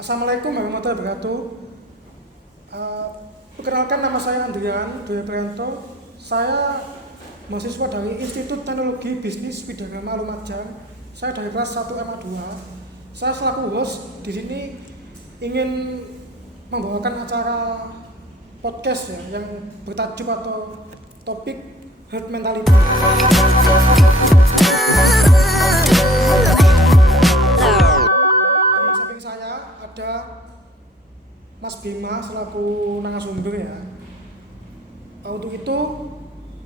Assalamualaikum warahmatullahi wabarakatuh. Eh, Perkenalkan, nama saya Andrian Dwi Prianto. Saya mahasiswa dari Institut Teknologi Bisnis Widagama Lumajang. Saya dari kelas 1 MA2. Saya selaku host di sini ingin membawakan acara podcast ya yang bertajuk atau topik herd mentality. Di samping saya ada Mas Bima selaku narasumber ya. Untuk itu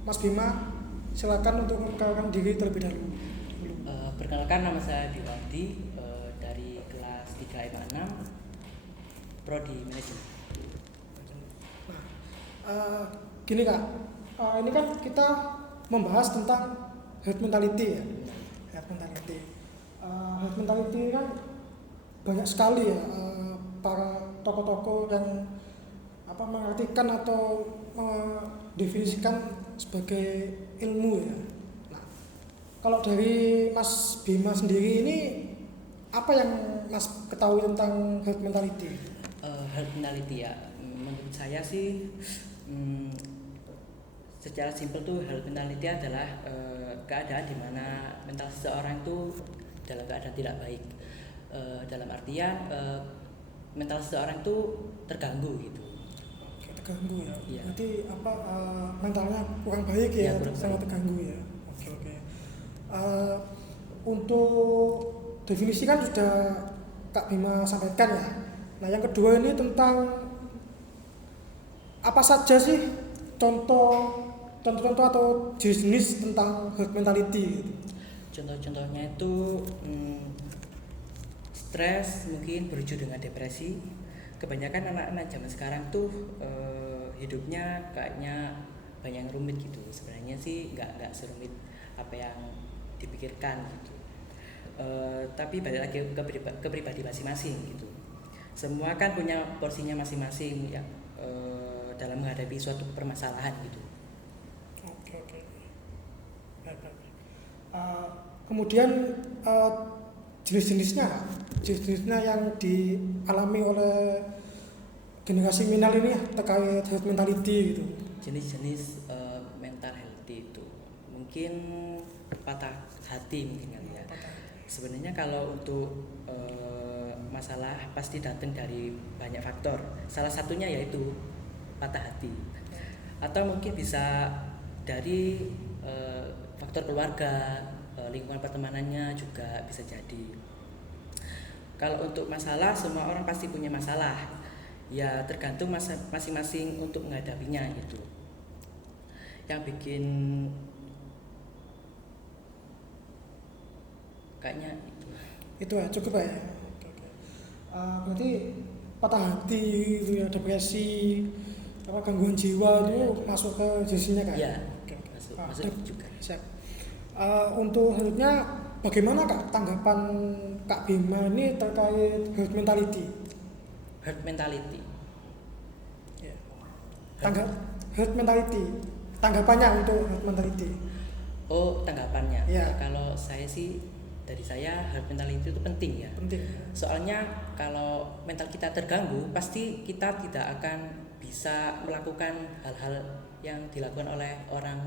Mas Bima silakan untuk memperkenalkan diri terlebih dahulu. Perkenalkan, nama saya Diwadi, dari kelas 3 MA6 Prodi Manajemen. Nah, gini Kak, ini kan kita membahas tentang herd mentality ya. Herd mentality. Herd mentality kan banyak sekali ya para tokoh-tokoh yang mengartikan atau mendefinisikan sebagai ilmu ya. Nah, kalau dari Mas Bima sendiri ini apa yang Mas ketahui tentang herd mentality? Herd mentality ya, menurut saya sih secara simpel tuh herd mentality adalah keadaan di mana mental seseorang itu dalam keadaan tidak baik. Dalam artian mental seseorang itu terganggu gitu. Oke, terganggu ya. Iya. Berarti mentalnya kurang baik ya, kurang sangat baik. terganggu ya. Oke. Untuk definisi kan sudah Kak Bima sampaikan ya. Nah, yang kedua ini tentang apa saja sih contoh atau jenis tentang herd mentality gitu. Contoh-contohnya itu stres, mungkin berujung dengan depresi. Kebanyakan anak-anak zaman sekarang tuh hidupnya kayaknya banyak yang rumit gitu. Sebenarnya sih nggak serumit apa yang dipikirkan gitu. Tapi balik lagi ke pribadi masing-masing gitu. Semua kan punya porsinya masing-masing ya, dalam menghadapi suatu permasalahan gitu. Oke. Baik. Kemudian jenis-jenisnya yang dialami oleh generasi milenial ini ya, terkait herd mentality gitu. Jenis-jenis mental healthy itu mungkin patah hati mungkin kali ya. Sebenarnya kalau untuk masalah pasti datang dari banyak faktor. Salah satunya yaitu patah hati, atau mungkin bisa dari faktor keluarga, lingkungan pertemanannya juga bisa jadi. Kalau untuk masalah, semua orang pasti punya masalah. Ya tergantung masing-masing untuk menghadapinya gitu. Yang bikin kayaknya Itu ya cukup ya. Oke. Berarti patah hati itu ya, depresi, gangguan jiwa itu masuk ke jenisnya kan? ya Oke. masuk juga. Siap. Untuk selanjutnya bagaimana Kak tanggapan Kak Bima ini terkait herd mentality? Herd mentality. Ya. Herd mentality. Tanggapannya untuk herd mentality. Oh, tanggapannya. Ya. Kalau saya sih, dari saya herd mentality itu penting ya. Penting. Soalnya kalau mental kita terganggu, pasti kita tidak akan bisa melakukan hal-hal yang dilakukan oleh orang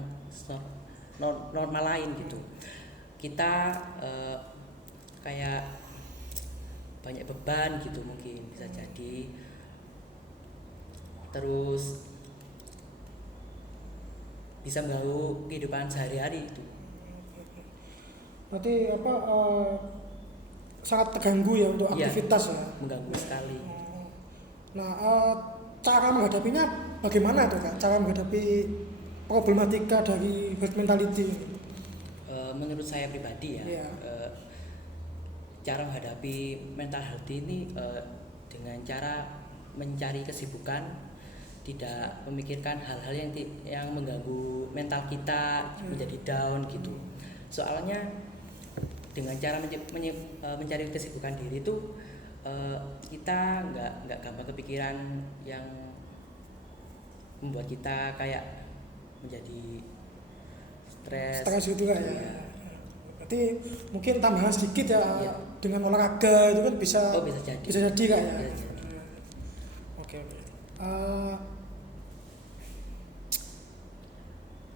normal lain gitu. Kita kayak banyak beban gitu, mungkin bisa jadi. Terus bisa mengganggu kehidupan sehari-hari itu. Berarti sangat terganggu ya untuk Iya, aktivitas ya. mengganggu sekali. Nah, cara menghadapinya bagaimana tuh Kak? Cara menghadapi problematika dari herd mentality? Menurut saya pribadi ya, Iya. cara menghadapi mental health ini dengan cara mencari kesibukan, tidak memikirkan hal-hal yang mengganggu mental kita, menjadi down gitu. Soalnya dengan cara mencari kesibukan diri itu kita nggak gampang kepikiran yang membuat kita kayak menjadi stres Stres gitu kan ya. Berarti mungkin tambahan sedikit ya, Iya. dengan olahraga itu kan bisa bisa jadi. bisa jadi Kak ya. Bisa jadi. Oke.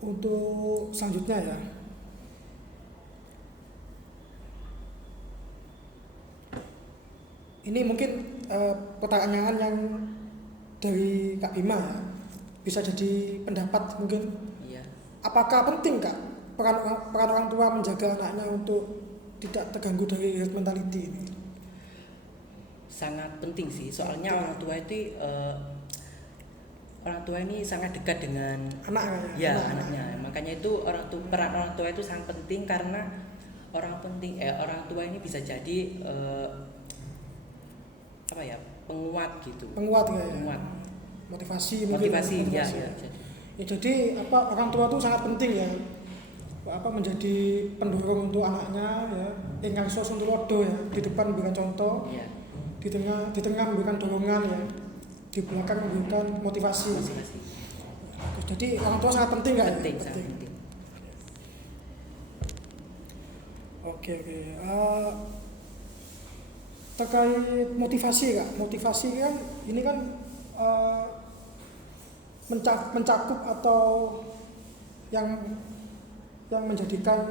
Untuk selanjutnya ya, ini mungkin pertanyaan yang dari Kak Bima ya, bisa jadi pendapat mungkin. Iya. Apakah penting Kak peran orang tua menjaga anaknya untuk tidak terganggu dari herd mentality ini? Sangat penting sih, soalnya orang tua ini sangat dekat dengan anaknya. Makanya itu peran orang tua itu sangat penting, karena orang tua ini bisa jadi penguat gitu. Penguat ya. Motivasi ya. Jadi orang tua itu sangat penting ya, menjadi pendorong untuk anaknya ya, ingkang sos tulodo ya, di depan memberikan contoh ya. di tengah memberikan dorongan ya, di belakang memberikan motivasi. Jadi orang tua sangat penting nggak? Penting. Oke. Terkait motivasi Kak, kan ini kan mencakup atau yang menjadikan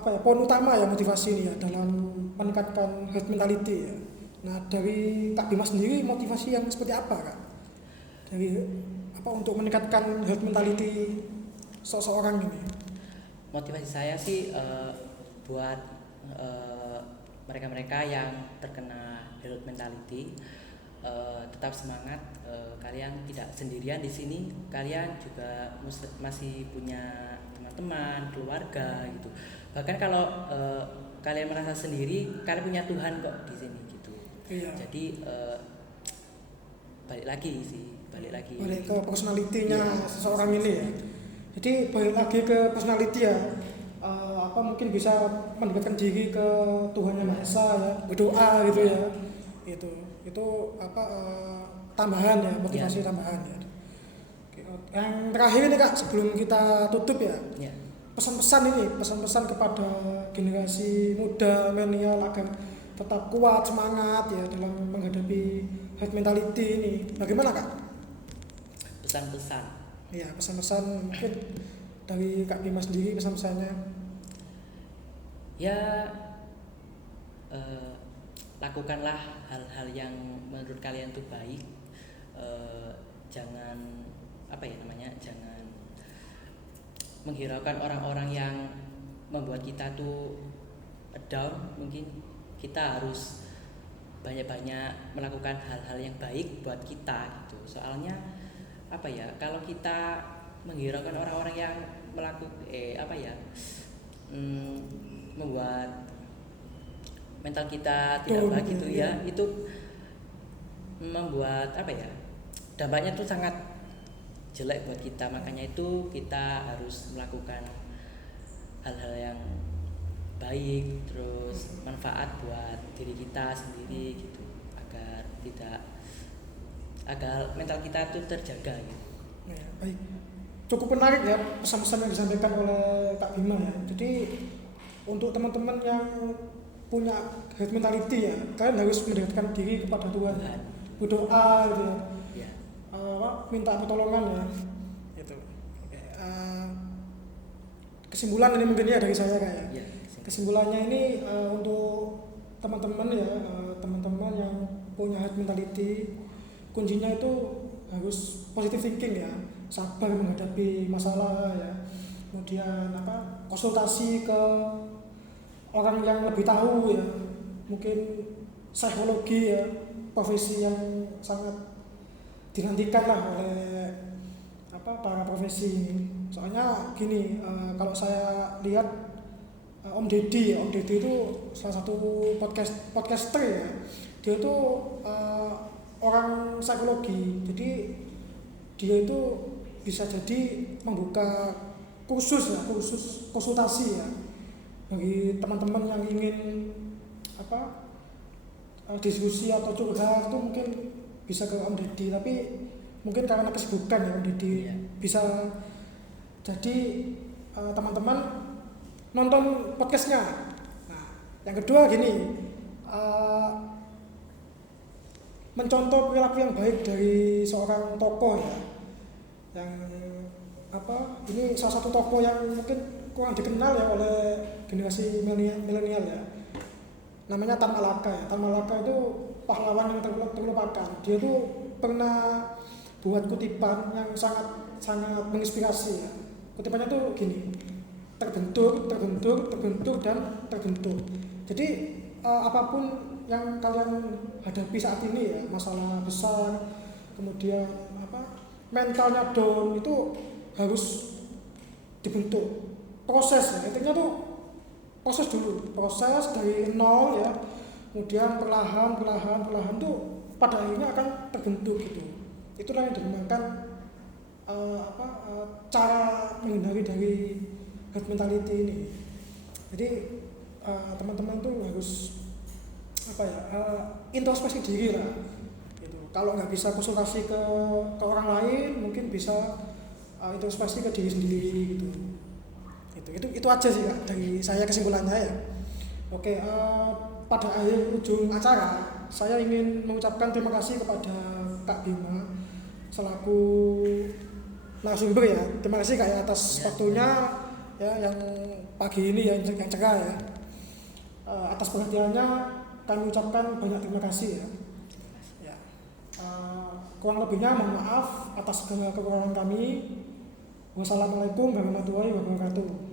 poin utama ya motivasi ini ya dalam meningkatkan herd mentality ya. Nah dari Kak Bima sendiri motivasi yang seperti apa Kak? Dari untuk meningkatkan herd mentality seseorang ini? Motivasi saya sih buat mereka-mereka yang terkena herd mentality, tetap semangat. Kalian tidak sendirian di sini, kalian juga masih punya teman-teman, keluarga gitu. Bahkan kalau kalian merasa sendiri, kalian punya Tuhan kok di sini gitu. Iya. Jadi balik lagi ke personalitinya seseorang ini ya. Jadi balik lagi ke personality ya. Mungkin bisa mendekatkan diri ke Tuhan Yang Maha Esa ya, berdoa gitu ya. Itu tambahan ya, motivasi tambahan ya. Oke, yang terakhir ini Kak, sebelum kita tutup ya. Pesan-pesan kepada generasi muda milenial agar tetap kuat, semangat ya dalam menghadapi herd mentality ini. Bagaimana Kak? Pesan-pesan. Iya, pesan-pesan mungkin dari Kak Bima sendiri, pesan-pesannya. Ya, lakukanlah hal-hal yang menurut kalian tuh baik. Jangan jangan menghiraukan orang-orang yang membuat kita tuh down. Mungkin kita harus banyak-banyak melakukan hal-hal yang baik buat kita gitu. Soalnya kalau kita menghiraukan orang-orang yang membuat mental kita tidak baik gitu ya, itu membuat dampaknya tuh sangat jelek buat kita. Makanya itu kita harus melakukan hal-hal yang baik, terus manfaat buat diri kita sendiri gitu, agar mental kita tuh terjaga gitu. Ya, baik. Cukup menarik ya pesan-pesan yang disampaikan oleh Kak Bima ya. Jadi untuk teman-teman yang punya herd mentality ya, kalian harus mendekatkan diri kepada Tuhan, berdoa gitu ya, minta pertolongan ya, gitu. Kesimpulan ini mungkin ya dari saya Kak ya. Kesimpulannya ini untuk teman-teman ya, teman-teman yang punya herd mentality, kuncinya itu harus positive thinking ya, sabar menghadapi masalah ya, kemudian konsultasi ke orang yang lebih tahu ya, mungkin psikologi ya, profesi yang sangat dinantikan lah oleh para profesi ini. Soalnya gini, kalau saya lihat Om Deddy itu salah satu podcaster ya, dia itu orang psikologi, jadi dia itu bisa jadi membuka kursus konsultasi ya bagi teman-teman yang ingin diskusi atau curhat, itu mungkin bisa ke Om Deddy. Tapi mungkin karena kesibukan ya Om Deddy bisa jadi teman-teman nonton podcastnya. Nah, Yang kedua gini, mencontoh perilaku yang baik dari seorang tokoh ya, yang ini salah satu tokoh yang mungkin kurang dikenal ya oleh generasi milenial ya, namanya Tan Malaka ya. Tan Malaka itu pahlawan yang terlupakan. Dia tuh pernah buat kutipan yang sangat menginspirasi ya. Kutipannya tuh gini, terbentur dan terbentur. Jadi apapun yang kalian hadapi saat ini ya, masalah besar, kemudian mentalnya down, itu harus dibentuk. Proses ya, intinya tuh proses dulu, proses dari nol ya, kemudian perlahan tuh pada akhirnya akan terbentuk gitu. Itulah yang dinamakan cara menghindari dari herd mentality ini. Jadi teman-teman tuh harus introspeksi diri lah gitu. Kalau nggak bisa konsultasi ke orang lain, mungkin bisa introspeksi ke diri sendiri gitu. Itu aja sih Kak, dari saya kesimpulannya ya. Oke, pada akhir ujung acara saya ingin mengucapkan terima kasih kepada Kak Bima selaku narasumber ya. Terima kasih Kak ya atas waktunya ya, yang pagi ini yang cerah ya. Atas perhatiannya kami ucapkan banyak terima kasih ya. Kurang lebihnya mohon maaf atas segala kekurangan kami. Wassalamualaikum warahmatullahi wabarakatuh.